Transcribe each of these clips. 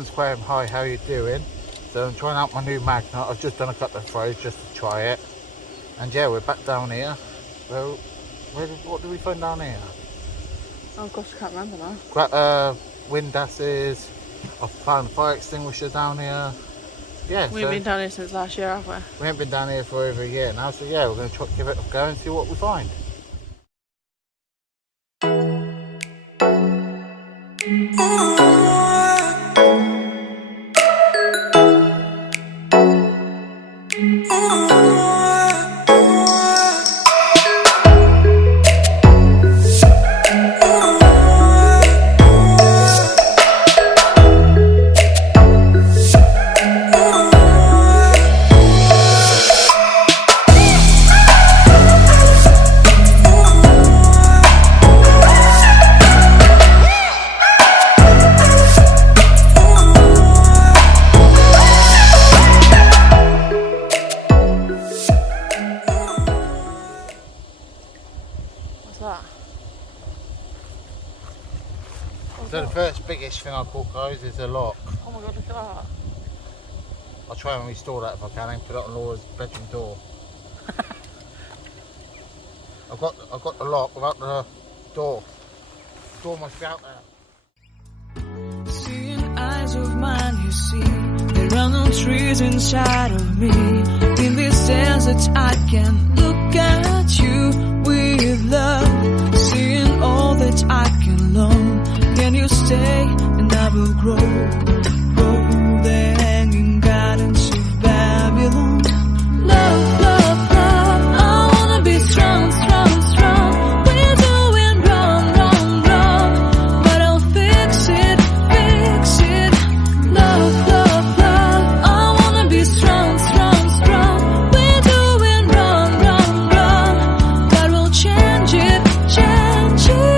Dan's Aquarium, hi, how you doing? So I'm trying out my new magnet. I've just done a couple of throws just to try it. And yeah, we're back down here. So, what do we find down here? Oh gosh, I can't remember now. Wind asses. I found a fire extinguisher down here. Yeah, We've been down here since last year, haven't we? We haven't been down here for over a year now, so yeah, we're going to give it a go and see what we find. So the first biggest thing I caught, guys, is a lock. Oh my god, look at that. I'll try and restore that if I can and put it on Laura's bedroom door. I've got the lock without the door. The door must be out there. Seeing eyes of mine, you see, there are no trees inside of me. In this desert I can look at you with love. Seeing all that I can learn. Can you stay and I will grow the hanging gardens of Babylon. Love, love, love, I wanna be strong, strong, strong. We're doing wrong, wrong, wrong, but I'll fix it, fix it. Love, love, love, I wanna be strong, strong, strong. We're doing wrong, wrong, wrong, but we'll change it, change it.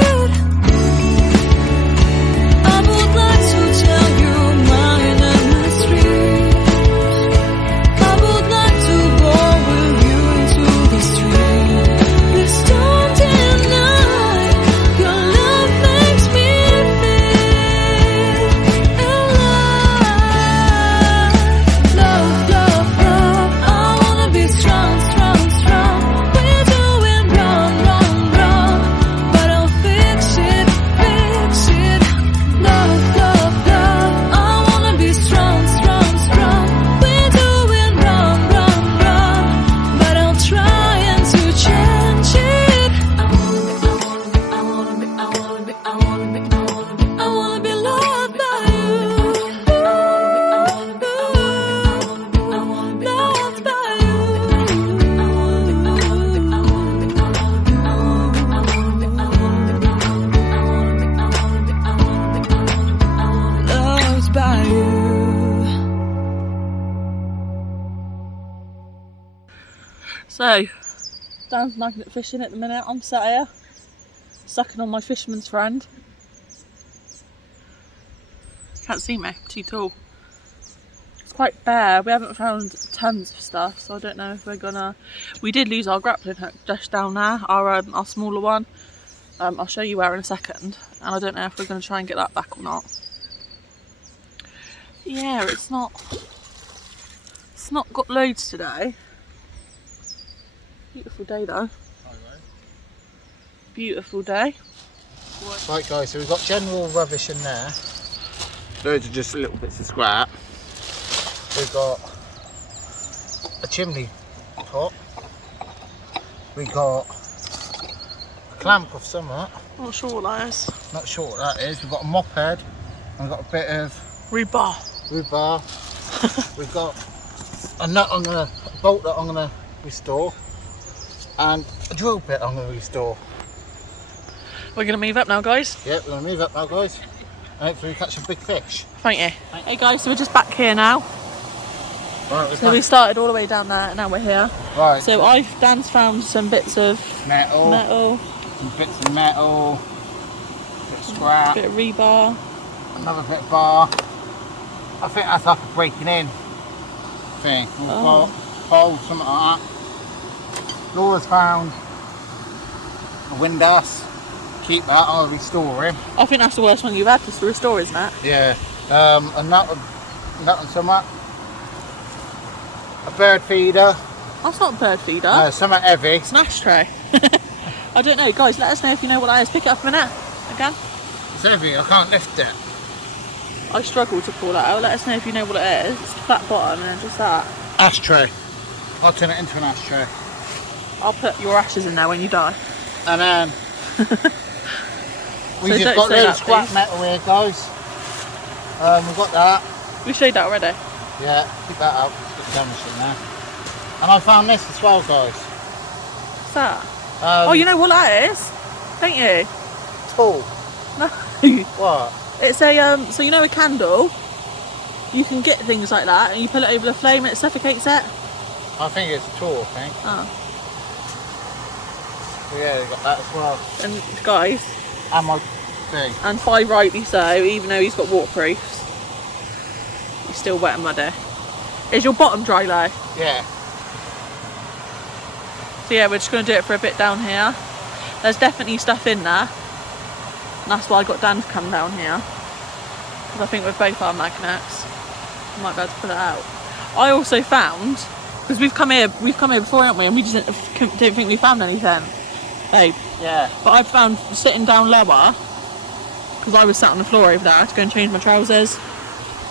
So, Dan's magnet fishing at the minute. I'm sat here, sucking on my fisherman's friend. Can't see me, too tall. It's quite bare. We haven't found tons of stuff, so I don't know if we're gonna... We did lose our grappling hook just down there, our smaller one. I'll show you where in a second, and I don't know if we're gonna try and get that back or not. Yeah, it's not got loads today. Beautiful day though. Beautiful day. Right guys, so we've got general rubbish in there. Loads of just little bits of scrap. We've got a chimney top. We got a clamp of some of that. Not sure what that is. Not sure what that is. We've got a mop head. And we've got a bit of rebar. We've got a nut a bolt that I'm gonna restore. And a drill bit I'm going to restore. We're going to move up now, guys. Yeah, we're going to move up now, guys. And hopefully we catch some big fish. Thank you. Hey guys, so we're just back here now. Right, so we started all the way down there and now we're here. Right. So Dan's found some bits of metal. Some bits of metal. A bit of scrap. A bit of rebar. Another bit of bar. I think that's like a breaking in thing. Bowl, something like that. Laura's found a windlass. Keep that, I'll restore him. I think that's the worst one you've had to restore, isn't it? Yeah, A nut and something. A bird feeder. That's not a bird feeder. Something heavy. It's an ashtray. I don't know, guys, let us know if you know what that is. Pick it up a minute, again. It's heavy, I can't lift it. I struggle to pull that out. Let us know if you know what it is. It's flat bottom and then just that. Ashtray. I'll turn it into an ashtray. I'll put your ashes in there when you die. And then we So just don't got say little that, scrap please. metal here, guys. We've got that. We showed that already. Yeah, keep that out. It's got damage in there. And I found this as well, guys. What's that? Oh, you know what that is? Don't you? Tool. No. What? It's a, so you know a candle? You can get things like that and you put it over the flame and it suffocates it. I think it's a tool, I think. Oh. So yeah, they got that as well. And guys, And my thing. and quite rightly so, even though he's got waterproofs, he's still wet and muddy. Is your bottom dry though? Yeah. So yeah, we're just going to do it for a bit down here. There's definitely stuff in there. And that's why I got Dan to come down here. Because I think with both our magnets, I might be able to put it out. I also found, because we've come here before, haven't we? And we just don't think we found anything, babe. Yeah. But I found sitting down lower, because I was sat on the floor over there to go and change my trousers.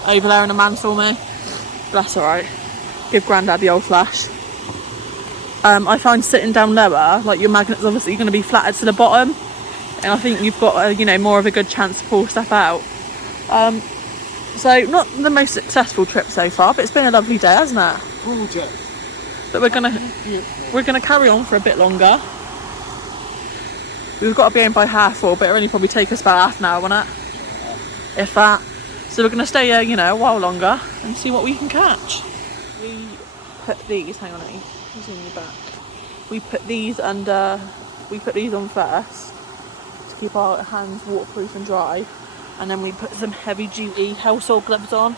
Over there and a man saw me. But that's alright. Give Grandad the old flash. I find sitting down lower, like your magnet's obviously going to be flattered to the bottom. And I think you've got, you know, more of a good chance to pull stuff out. So not the most successful trip so far, but it's been a lovely day, hasn't it? Gorgeous. But we're gonna carry on for a bit longer. We've got to be in by 4:30, but it'll only probably take us about half an hour, won't it? If that. So we're gonna stay here, you know, a while longer and see what we can catch. We put these. Hang on, let me zoom you back. We put these under. We put these on first to keep our hands waterproof and dry, and then we put some heavy-duty household gloves on.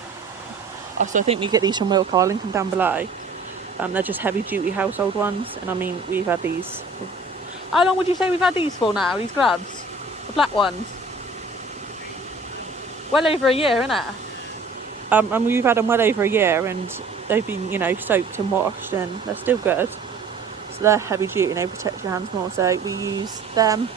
So I think we get these from Will Carling from down below. They're just heavy-duty household ones, and I mean we've had these. How long would you say we've had these for now? These gloves, the black ones. Well over a year, innit? And we've had them well over a year, and they've been, you know, soaked and washed, and they're still good. So they're heavy duty and they protect your hands more. So we use them,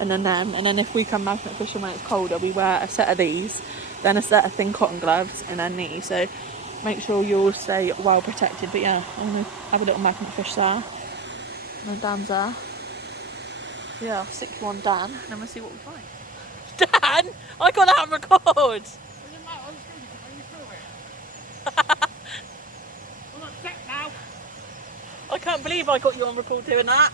and then if we come magnet fishing when it's colder, we wear a set of these, then a set of thin cotton gloves, and then these. So make sure you all stay well protected. But yeah, I'm gonna have a little magnet fish there, and then Dan's there. Yeah, I'll stick you on Dan, and then we'll see what we find. Dan, I got out and record. I can't believe I got you on record doing that.